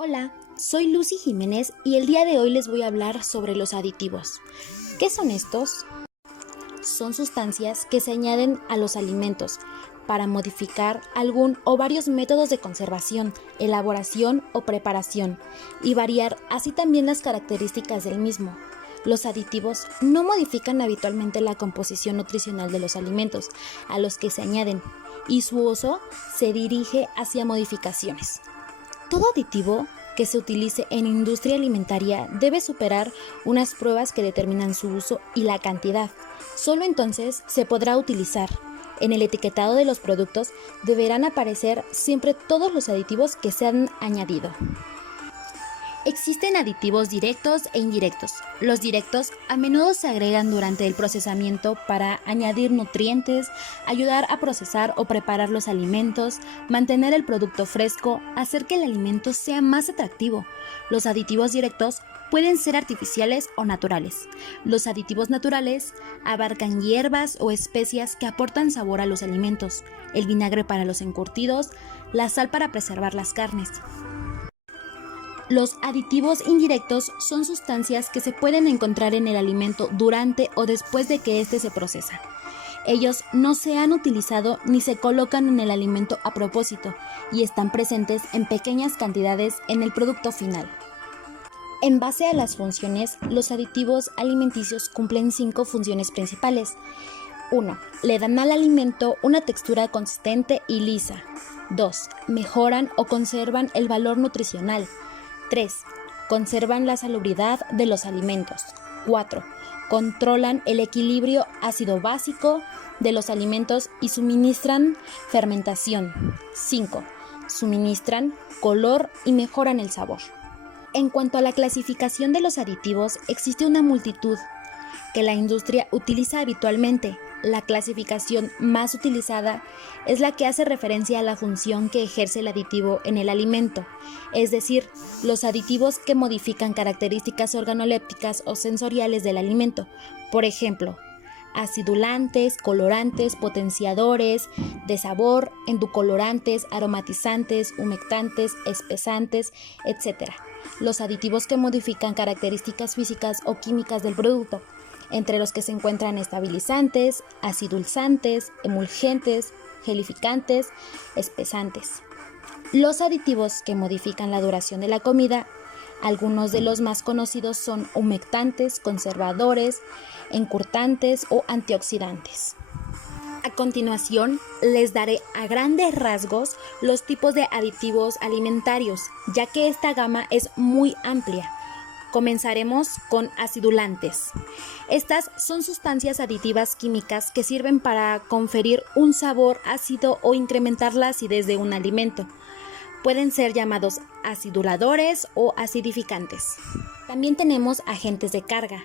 Hola, soy Lucy Jiménez y el día de hoy les voy a hablar sobre los aditivos. ¿Qué son estos? Son sustancias que se añaden a los alimentos para modificar algún o varios métodos de conservación, elaboración o preparación y variar así también las características del mismo. Los aditivos no modifican habitualmente la composición nutricional de los alimentos a los que se añaden y su uso se dirige hacia modificaciones. Todo aditivo que se utilice en industria alimentaria debe superar unas pruebas que determinan su uso y la cantidad. Solo entonces se podrá utilizar. En el etiquetado de los productos deberán aparecer siempre todos los aditivos que se han añadido. Existen aditivos directos e indirectos. Los directos a menudo se agregan durante el procesamiento para añadir nutrientes, ayudar a procesar o preparar los alimentos, mantener el producto fresco, hacer que el alimento sea más atractivo. Los aditivos directos pueden ser artificiales o naturales. Los aditivos naturales abarcan hierbas o especias que aportan sabor a los alimentos, el vinagre para los encurtidos, la sal para preservar las carnes. Los aditivos indirectos son sustancias que se pueden encontrar en el alimento durante o después de que éste se procesa. Ellos no se han utilizado ni se colocan en el alimento a propósito y están presentes en pequeñas cantidades en el producto final. En base a las funciones, los aditivos alimenticios cumplen 5 funciones principales. 1. Le dan al alimento una textura consistente y lisa. 2. Mejoran o conservan el valor nutricional. 3. Conservan la salubridad de los alimentos. 4. Controlan el equilibrio ácido-básico de los alimentos y suministran fermentación. 5. Suministran color y mejoran el sabor. En cuanto a la clasificación de los aditivos, existe una multitud que la industria utiliza habitualmente. La clasificación más utilizada es la que hace referencia a la función que ejerce el aditivo en el alimento, es decir, los aditivos que modifican características organolépticas o sensoriales del alimento, por ejemplo, acidulantes, colorantes, potenciadores de sabor, endulcorantes, aromatizantes, humectantes, espesantes, etc. Los aditivos que modifican características físicas o químicas del producto, entre los que se encuentran estabilizantes, acidulzantes, emulgentes, gelificantes, espesantes. Los aditivos que modifican la duración de la comida, algunos de los más conocidos son humectantes, conservadores, encurtantes o antioxidantes. A continuación, les daré a grandes rasgos los tipos de aditivos alimentarios, ya que esta gama es muy amplia. Comenzaremos con acidulantes. Estas son sustancias aditivas químicas que sirven para conferir un sabor ácido o incrementar la acidez de un alimento. Pueden ser llamados aciduladores o acidificantes. También tenemos agentes de carga.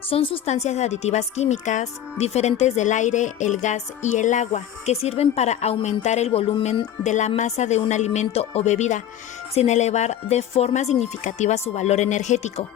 Son sustancias aditivas químicas diferentes del aire, el gas y el agua que sirven para aumentar el volumen de la masa de un alimento o bebida sin elevar de forma significativa su valor energético.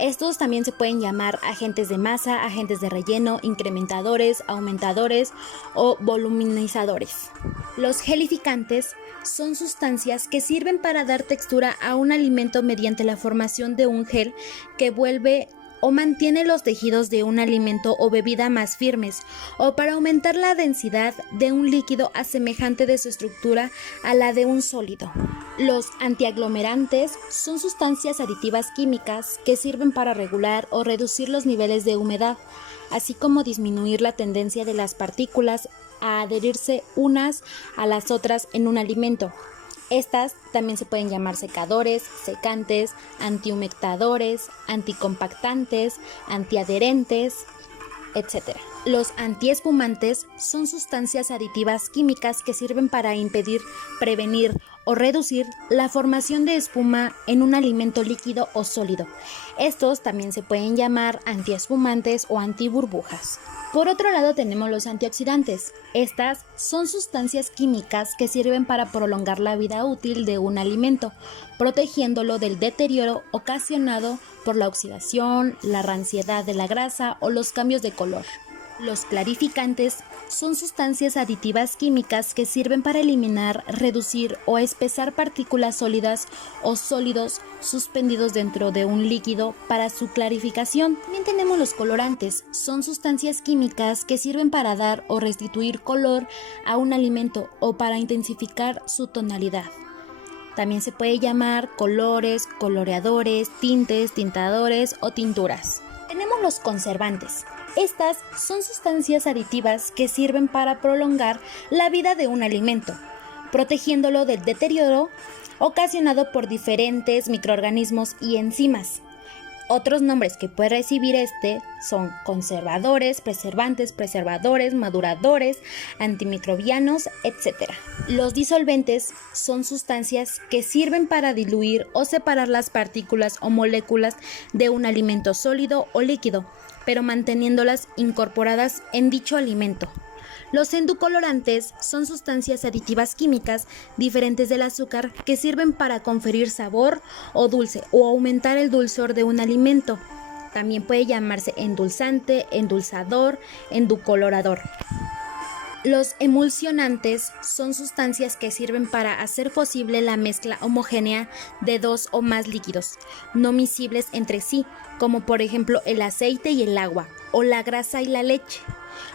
Estos también se pueden llamar agentes de masa, agentes de relleno, incrementadores, aumentadores o voluminizadores. Los gelificantes son sustancias que sirven para dar textura a un alimento mediante la formación de un gel que vuelve o mantiene los tejidos de un alimento o bebida más firmes, o para aumentar la densidad de un líquido asemejante de su estructura a la de un sólido. Los antiaglomerantes son sustancias aditivas químicas que sirven para regular o reducir los niveles de humedad, así como disminuir la tendencia de las partículas a adherirse unas a las otras en un alimento. Estas también se pueden llamar secadores, secantes, antihumectadores, anticompactantes, antiadherentes, etc. Los antiespumantes son sustancias aditivas químicas que sirven para impedir, prevenir o reducir la formación de espuma en un alimento líquido o sólido. Estos también se pueden llamar antiespumantes o antiburbujas. Por otro lado tenemos los antioxidantes. Estas son sustancias químicas que sirven para prolongar la vida útil de un alimento, protegiéndolo del deterioro ocasionado por la oxidación, la ranciedad de la grasa o los cambios de color. Los clarificantes son sustancias aditivas químicas que sirven para eliminar, reducir o espesar partículas sólidas o sólidos suspendidos dentro de un líquido para su clarificación. También tenemos los colorantes. Son sustancias químicas que sirven para dar o restituir color a un alimento o para intensificar su tonalidad. También se puede llamar colores, coloreadores, tintes, tintadores o tinturas. Tenemos los conservantes. Estas son sustancias aditivas que sirven para prolongar la vida de un alimento, protegiéndolo del deterioro ocasionado por diferentes microorganismos y enzimas. Otros nombres que puede recibir son conservadores, preservadores, maduradores, antimicrobianos, etc. Los disolventes son sustancias que sirven para diluir o separar las partículas o moléculas de un alimento sólido o líquido, pero manteniéndolas incorporadas en dicho alimento. Los endulcorantes son sustancias aditivas químicas diferentes del azúcar que sirven para conferir sabor o dulce o aumentar el dulzor de un alimento. También puede llamarse endulzante, endulzador, endulcorador. Los emulsionantes son sustancias que sirven para hacer posible la mezcla homogénea de dos o más líquidos, no miscibles entre sí, como por ejemplo el aceite y el agua, o la grasa y la leche.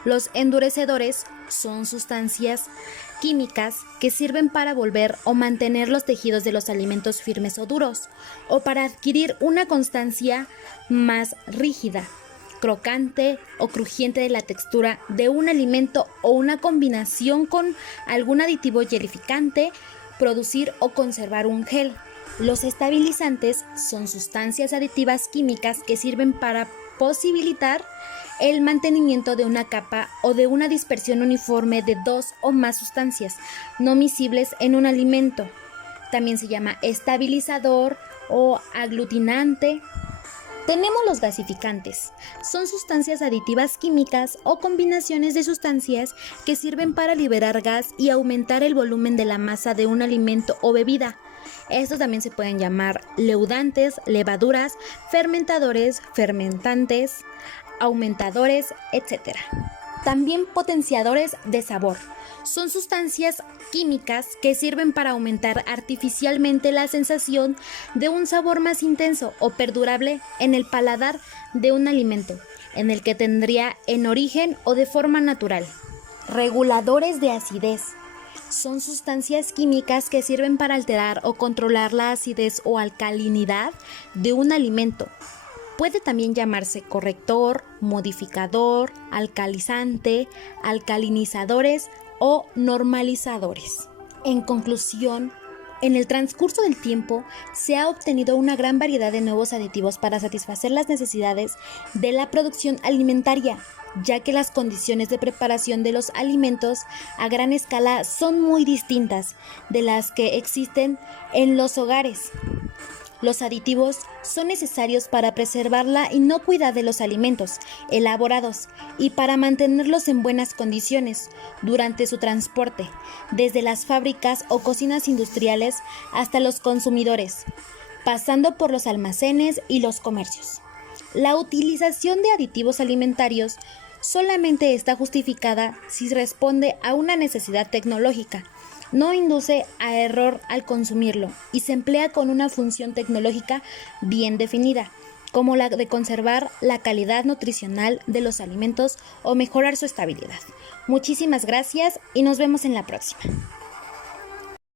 Los endurecedores son sustancias químicas que sirven para volver o mantener los tejidos de los alimentos firmes o duros, o para adquirir una constancia más rígida, crocante o crujiente de la textura de un alimento o una combinación con algún aditivo gelificante, producir o conservar un gel. Los estabilizantes son sustancias aditivas químicas que sirven para posibilitar el mantenimiento de una capa o de una dispersión uniforme de dos o más sustancias no miscibles en un alimento. También se llama estabilizador o aglutinante. Tenemos los gasificantes. Son sustancias aditivas químicas o combinaciones de sustancias que sirven para liberar gas y aumentar el volumen de la masa de un alimento o bebida. Estos también se pueden llamar leudantes, levaduras, fermentadores, fermentantes, aumentadores, etc. También potenciadores de sabor. Son sustancias químicas que sirven para aumentar artificialmente la sensación de un sabor más intenso o perdurable en el paladar de un alimento, en el que tendría en origen o de forma natural. Reguladores de acidez. Son sustancias químicas que sirven para alterar o controlar la acidez o alcalinidad de un alimento. Puede también llamarse corrector, modificador, alcalizante, alcalinizadores o normalizadores. En conclusión, en el transcurso del tiempo se ha obtenido una gran variedad de nuevos aditivos para satisfacer las necesidades de la producción alimentaria, ya que las condiciones de preparación de los alimentos a gran escala son muy distintas de las que existen en los hogares. Los aditivos son necesarios para preservar la inocuidad de los alimentos elaborados y para mantenerlos en buenas condiciones durante su transporte, desde las fábricas o cocinas industriales hasta los consumidores, pasando por los almacenes y los comercios. La utilización de aditivos alimentarios solamente está justificada si responde a una necesidad tecnológica, no induce a error al consumirlo y se emplea con una función tecnológica bien definida, como la de conservar la calidad nutricional de los alimentos o mejorar su estabilidad. Muchísimas gracias y nos vemos en la próxima.